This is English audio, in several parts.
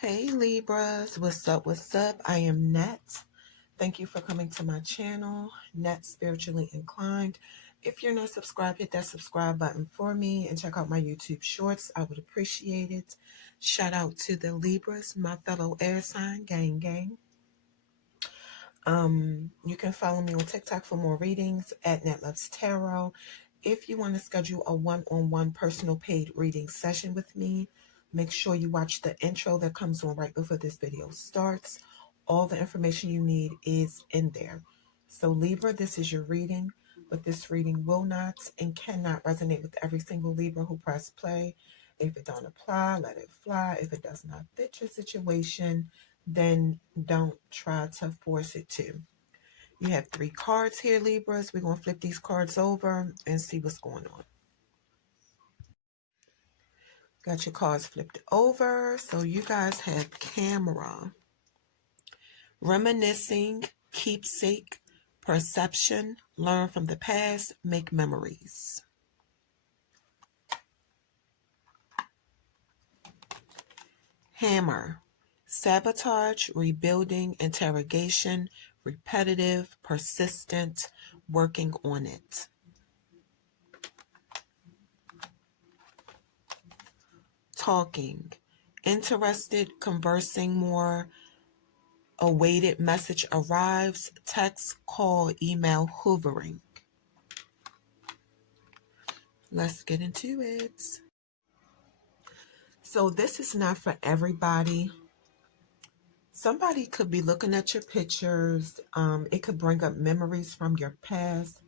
Hey Libras, what's up? What's up? I am Net. Thank you for coming to my channel, Net Spiritually Inclined. If you're not subscribed, hit that subscribe button for me and check out my YouTube shorts. I would appreciate it. Shout out to the Libras, my fellow air sign, gang gang. You can follow me on TikTok for more readings at Netloves Tarot. If you want to schedule a one-on-one personal paid reading session with me, make sure you watch the intro that comes on right before this video starts. All the information you need is in there. So Libra, this is your reading, but this reading will not and cannot resonate with every single Libra who press play. If it don't apply, let it fly. If it does not fit your situation, then don't try to force it to. You have 3 cards here, Libras. We're going to flip these cards over and see what's going on. Got your cards flipped over. So you guys have camera, reminiscing, keepsake, perception, learn from the past, make memories. Hammer, sabotage, rebuilding, interrogation, repetitive, persistent, working on it. Talking, interested, conversing more, awaited message arrives, text, call, email, hoovering. Let's get into it. So this is not for everybody. Somebody could be looking at your pictures. It could bring up memories from your past.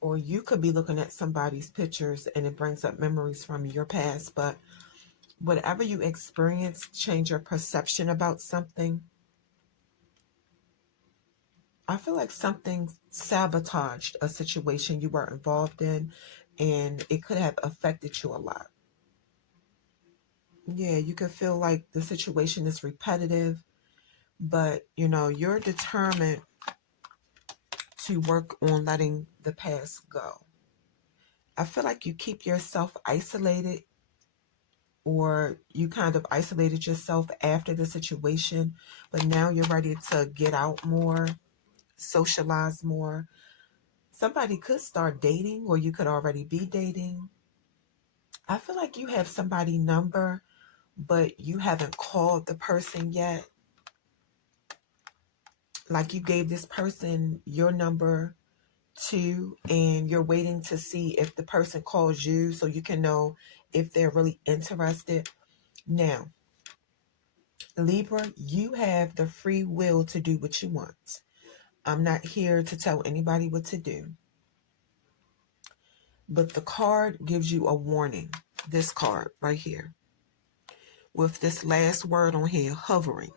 Or you could be looking at somebody's pictures and it brings up memories from your past. But whatever you experience, change your perception about something. I feel like something sabotaged a situation you were involved in, and it could have affected you a lot. Yeah, you could feel like the situation is repetitive, but you're determined to work on letting the past go. I feel like you keep yourself isolated, or you kind of isolated yourself after the situation, but now you're ready to get out more, socialize more. Somebody could start dating, or you could already be dating. I feel like you have somebody's number, but you haven't called the person yet. Like you gave this person your number too, and you're waiting to see if the person calls you so you can know if they're really interested. Now, Libra, you have the free will to do what you want. I'm not here to tell anybody what to do. But the card gives you a warning. This card right here, with this last word on here, hovering.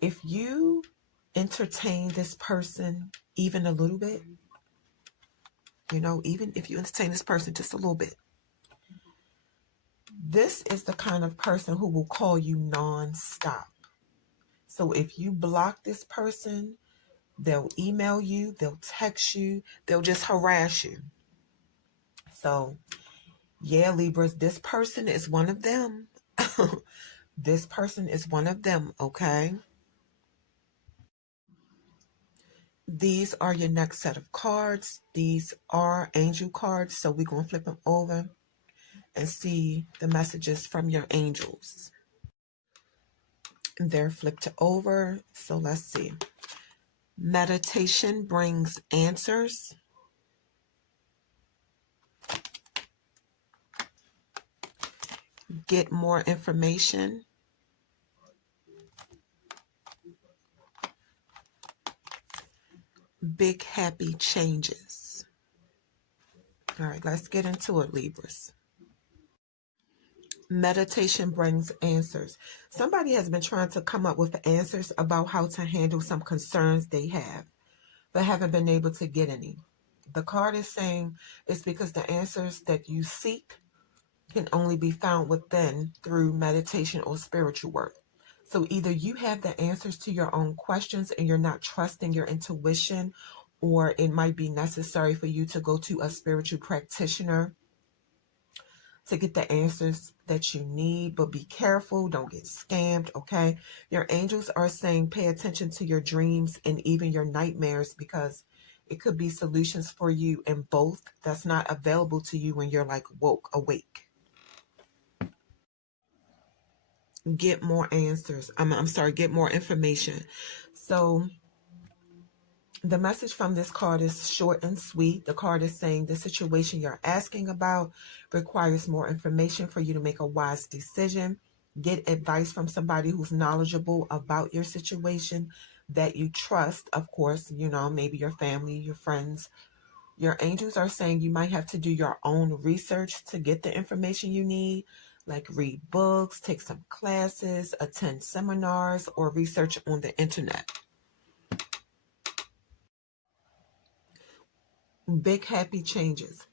If you entertain this person even a little bit, even if you entertain this person just a little bit, this is the kind of person who will call you non-stop. So if you block this person, they'll email you, they'll text you, they'll just harass you. So, yeah, Libras, this person is one of them. This person is one of them, okay? These are your next set of cards. These are angel cards, so we're going to flip them over and see the messages from your angels. They're flipped over, so let's see. Meditation brings answers. Get more information. Big happy changes. All right, let's get into it, Libras. Meditation brings answers. Somebody has been trying to come up with answers about how to handle some concerns they have, but haven't been able to get any. The card is saying it's because the answers that you seek can only be found within through meditation or spiritual work. So either you have the answers to your own questions and you're not trusting your intuition, or it might be necessary for you to go to a spiritual practitioner to get the answers that you need. But be careful, don't get scammed, okay? Your angels are saying pay attention to your dreams and even your nightmares, because it could be solutions for you in both that's not available to you when you're like awake. Get more answers. I'm sorry, get more information. So the message from this card is short and sweet. The card is saying the situation you're asking about requires more information for you to make a wise decision. Get advice from somebody who's knowledgeable about your situation that you trust, of course, maybe your family, your friends. Your angels are saying you might have to do your own research to get the information you need, like read books, take some classes, attend seminars, or research on the internet. Big happy changes.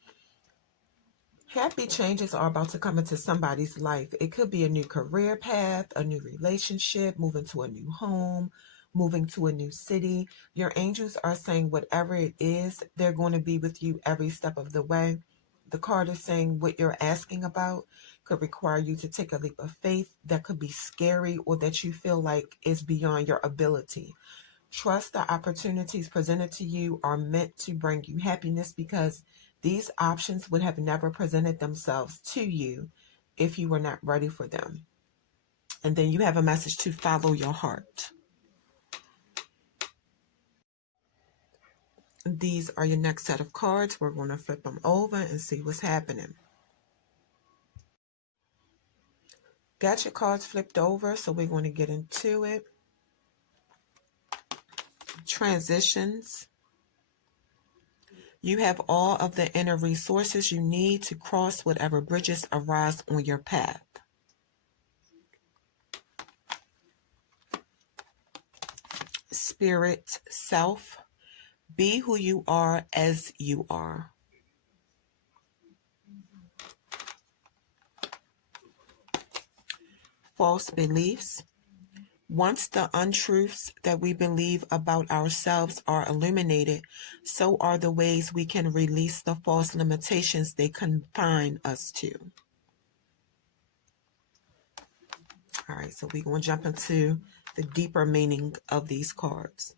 Happy changes are about to come into somebody's life. It could be a new career path, a new relationship, moving to a new home, moving to a new city. Your angels are saying whatever it is, they're going to be with you every step of the way. The card is saying what you're asking about could require you to take a leap of faith that could be scary, or that you feel like is beyond your ability. Trust the opportunities presented to you are meant to bring you happiness, because these options would have never presented themselves to you if you were not ready for them. And then you have a message to follow your heart. These are your next set of cards. We're going to flip them over and see what's happening. Got your cards flipped over, so we're going to get into it. Transitions. You have all of the inner resources you need to cross whatever bridges arise on your path. Spirit self. Be who you are as you are. False beliefs. Once the untruths that we believe about ourselves are illuminated, so are the ways we can release the false limitations they confine us to. All right, so we're going to jump into the deeper meaning of these cards.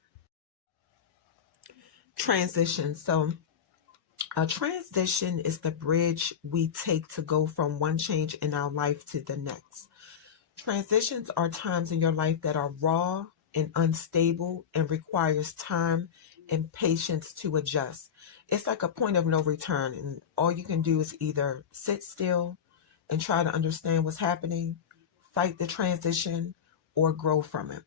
Transition. So a transition is the bridge we take to go from one change in our life to the next. Transitions are times in your life that are raw and unstable and requires time and patience to adjust. It's like a point of no return, and all you can do is either sit still and try to understand what's happening, fight the transition, or grow from it.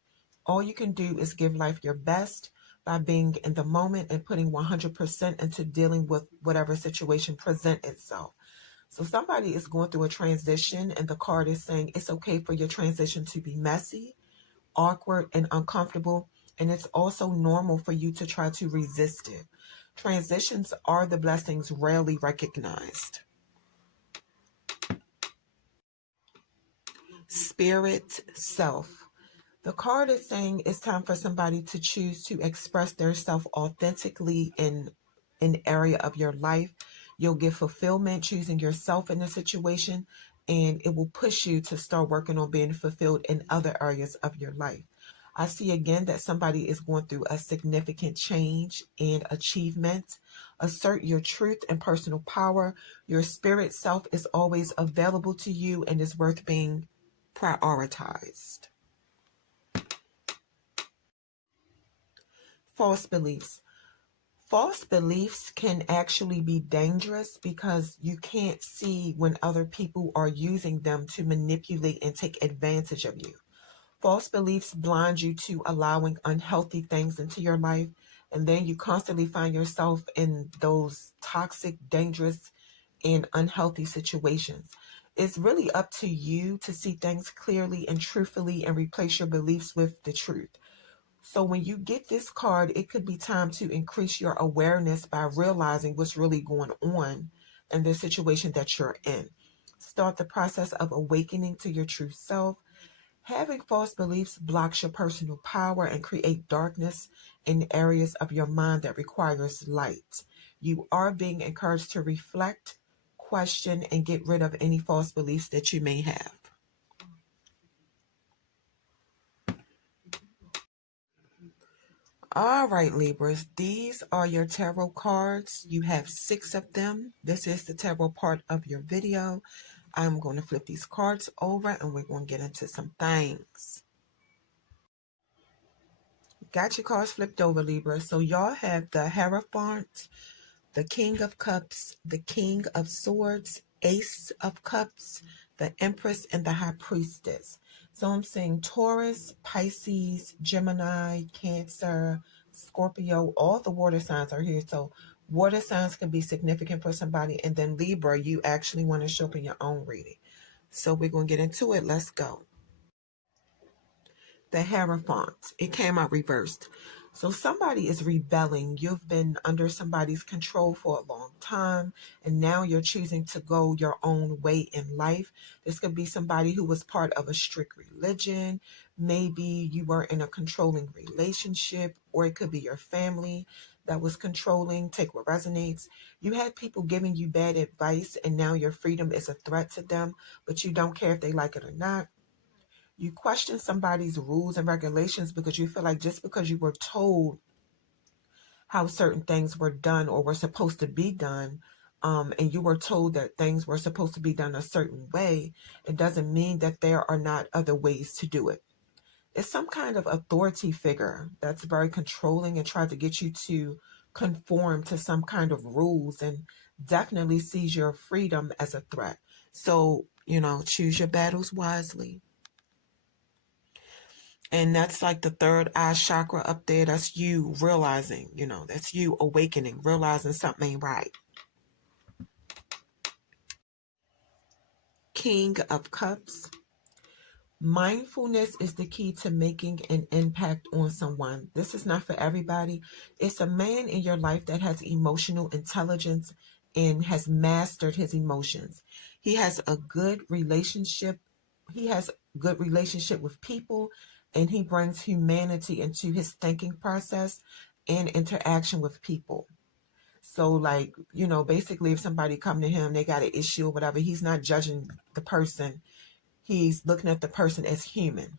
All you can do is give life your best by being in the moment and putting 100% into dealing with whatever situation presents itself. So somebody is going through a transition, and the card is saying it's okay for your transition to be messy, awkward, and uncomfortable. And it's also normal for you to try to resist it. Transitions are the blessings rarely recognized. Spirit self. The card is saying it's time for somebody to choose to express their self authentically in an area of your life. You'll get fulfillment choosing yourself in a situation, and it will push you to start working on being fulfilled in other areas of your life. I see again that somebody is going through a significant change and achievement. Assert your truth and personal power. Your spirit self is always available to you and is worth being prioritized. False beliefs. False beliefs can actually be dangerous because you can't see when other people are using them to manipulate and take advantage of you. False beliefs blind you to allowing unhealthy things into your life, and then you constantly find yourself in those toxic, dangerous, and unhealthy situations. It's really up to you to see things clearly and truthfully and replace your beliefs with the truth. So when you get this card, it could be time to increase your awareness by realizing what's really going on in the situation that you're in. Start the process of awakening to your true self. Having false beliefs blocks your personal power and create darkness in areas of your mind that requires light. You are being encouraged to reflect, question, and get rid of any false beliefs that you may have. All right, Libras, these are your tarot cards. You have 6 of them. This is the tarot part of your video. I'm going to flip these cards over and we're going to get into some things. Got your cards flipped over, Libra. So y'all have the Hierophant, the King of Cups, the King of Swords, Ace of Cups, the Empress, and the High Priestess. So I'm saying Taurus, Pisces, Gemini, Cancer, Scorpio, all the water signs are here. So water signs can be significant for somebody. And then Libra, you actually want to show up in your own reading. So we're going to get into it. Let's go. The Hierophant. It came out reversed. So somebody is rebelling. You've been under somebody's control for a long time, and now you're choosing to go your own way in life. This could be somebody who was part of a strict religion. Maybe you were in a controlling relationship, or it could be your family that was controlling. Take what resonates. You had people giving you bad advice, and now your freedom is a threat to them, but you don't care if they like it or not. You question somebody's rules and regulations because you feel like just because you were told how certain things were done or were supposed to be done, and you were told that things were supposed to be done a certain way, it doesn't mean that there are not other ways to do it. It's some kind of authority figure that's very controlling and tries to get you to conform to some kind of rules, and definitely sees your freedom as a threat. So, choose your battles wisely. And that's like the third eye chakra up there. That's you realizing, that's you awakening, realizing something ain't right. King of Cups. Mindfulness is the key to making an impact on someone. This is not for everybody. It's a man in your life that has emotional intelligence and has mastered his emotions. He has a good relationship. He has good relationship with people, and he brings humanity into his thinking process and interaction with people. So like, basically if somebody come to him, they got an issue or whatever, he's not judging the person. He's looking at the person as human.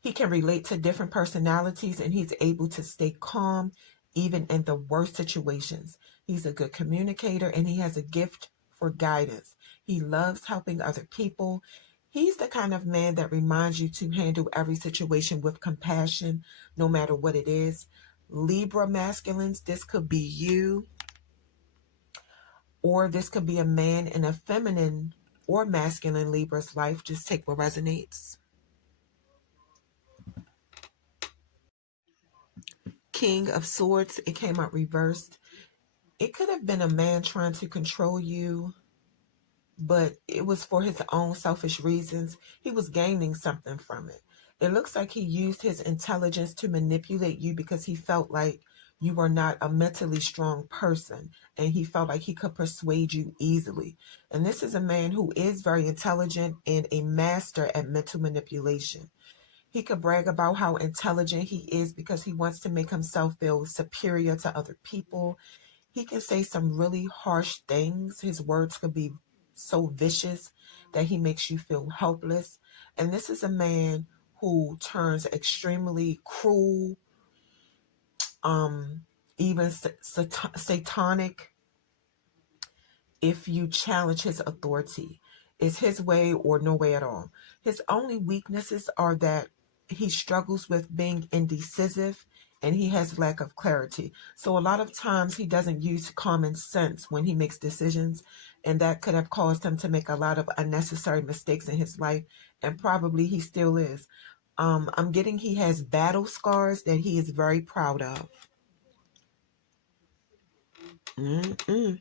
He can relate to different personalities, and he's able to stay calm even in the worst situations. He's a good communicator, and he has a gift for guidance. He loves helping other people. He's the kind of man that reminds you to handle every situation with compassion, no matter what it is. Libra masculines, this could be you, or this could be a man in a feminine or masculine Libra's life. Just take what resonates. King of Swords, it came out reversed. It could have been a man trying to control you, but it was for his own selfish reasons. He was gaining something from it. It looks like he used his intelligence to manipulate you because he felt like you were not a mentally strong person, and he felt like he could persuade you easily. And this is a man who is very intelligent and a master at mental manipulation. He could brag about how intelligent he is because he wants to make himself feel superior to other people. He can say some really harsh things. His words could be so vicious that he makes you feel helpless. And this is a man who turns extremely cruel, even satanic if you challenge his authority. It's his way or no way at all. His only weaknesses are that he struggles with being indecisive and he has lack of clarity. So a lot of times he doesn't use common sense when he makes decisions, and that could have caused him to make a lot of unnecessary mistakes in his life, and probably he still is. I'm getting he has battle scars that he is very proud of. Mm-mm.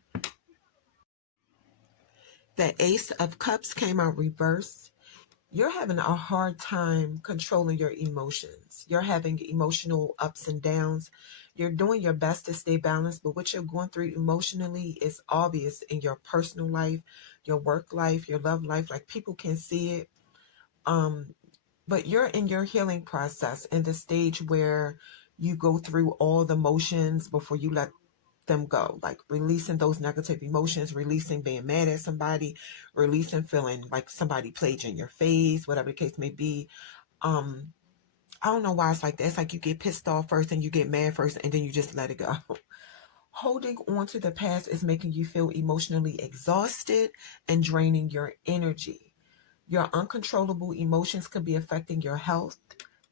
The Ace of Cups came out reversed. You're having a hard time controlling your emotions. You're having emotional ups and downs. You're doing your best to stay balanced, but what you're going through emotionally is obvious in your personal life, your work life, your love life. Like people can see it. But you're in your healing process in the stage where you go through all the motions before you let them go, like releasing those negative emotions, releasing being mad at somebody, releasing feeling like somebody played you in your face, whatever the case may be. I don't know why it's like that. It's like you get pissed off first and you get mad first and then you just let it go. Holding on to the past is making you feel emotionally exhausted and draining your energy. Your uncontrollable emotions could be affecting your health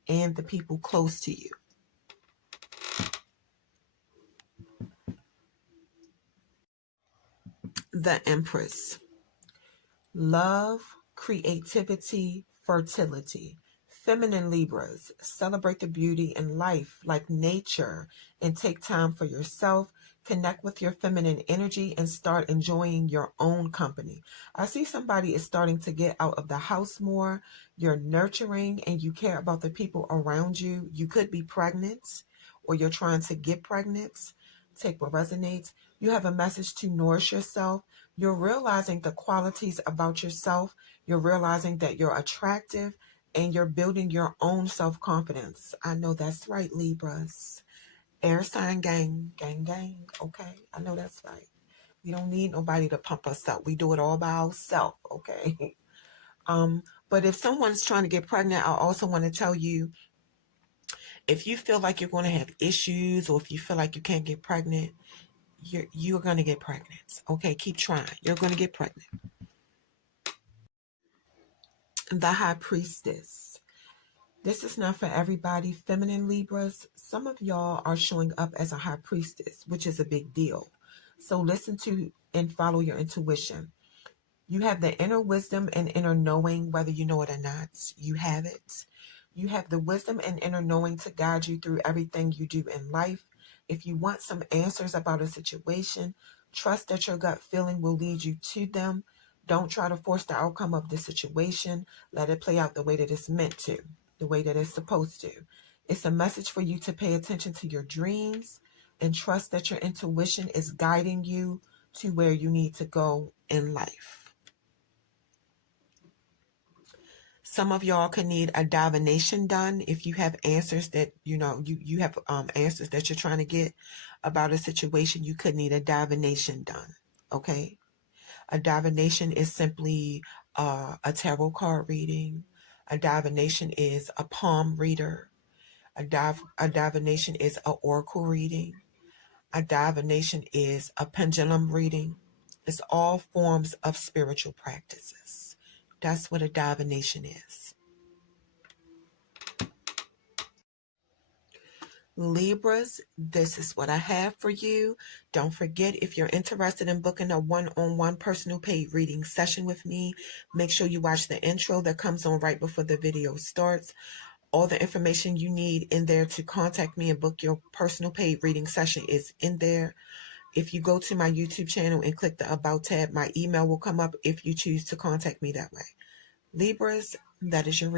and the people close to you. The Empress. Love, creativity, fertility. Feminine Libras, celebrate the beauty in life like nature and take time for yourself. Connect with your feminine energy and start enjoying your own company. I see somebody is starting to get out of the house more. You're nurturing and you care about the people around you. You could be pregnant or you're trying to get pregnant. Take what resonates. You have a message to nourish yourself. You're realizing the qualities about yourself. You're realizing that you're attractive and you're building your own self-confidence. I know that's right, Libras. Air sign gang, gang, gang. Okay, I know that's right. We don't need nobody to pump us up. We do it all by ourselves, okay? But if someone's trying to get pregnant, I also want to tell you, if you feel like you're going to have issues or if you feel like you can't get pregnant, you're going to get pregnant. Okay, keep trying. You're going to get pregnant. The High Priestess. This is not for everybody. Feminine Libras, some of y'all are showing up as a high priestess, which is a big deal. So listen to and follow your intuition. You have the inner wisdom and inner knowing, whether you know it or not. You have it. You have the wisdom and inner knowing to guide you through everything you do in life. If you want some answers about a situation, trust that your gut feeling will lead you to them. Don't try to force the outcome of the situation. Let it play out the way that it's meant to, the way that it's supposed to. It's a message for you to pay attention to your dreams and trust that your intuition is guiding you to where you need to go in life. Some of y'all could need a divination done if you have answers that, you have answers that you're trying to get about a situation. You could need a divination done, okay? A divination is simply a tarot card reading. A divination is a palm reader. A divination is an oracle reading. A divination is a pendulum reading. It's all forms of spiritual practices. That's what a divination is. Libras, this is what I have for you. Don't forget, if you're interested in booking a one-on-one personal paid reading session with me, make sure you watch the intro that comes on right before the video starts. All the information you need in there to contact me and book your personal paid reading session is in there. If you go to my YouTube channel and click the About tab, my email will come up if you choose to contact me that way. Libras, that is your reading.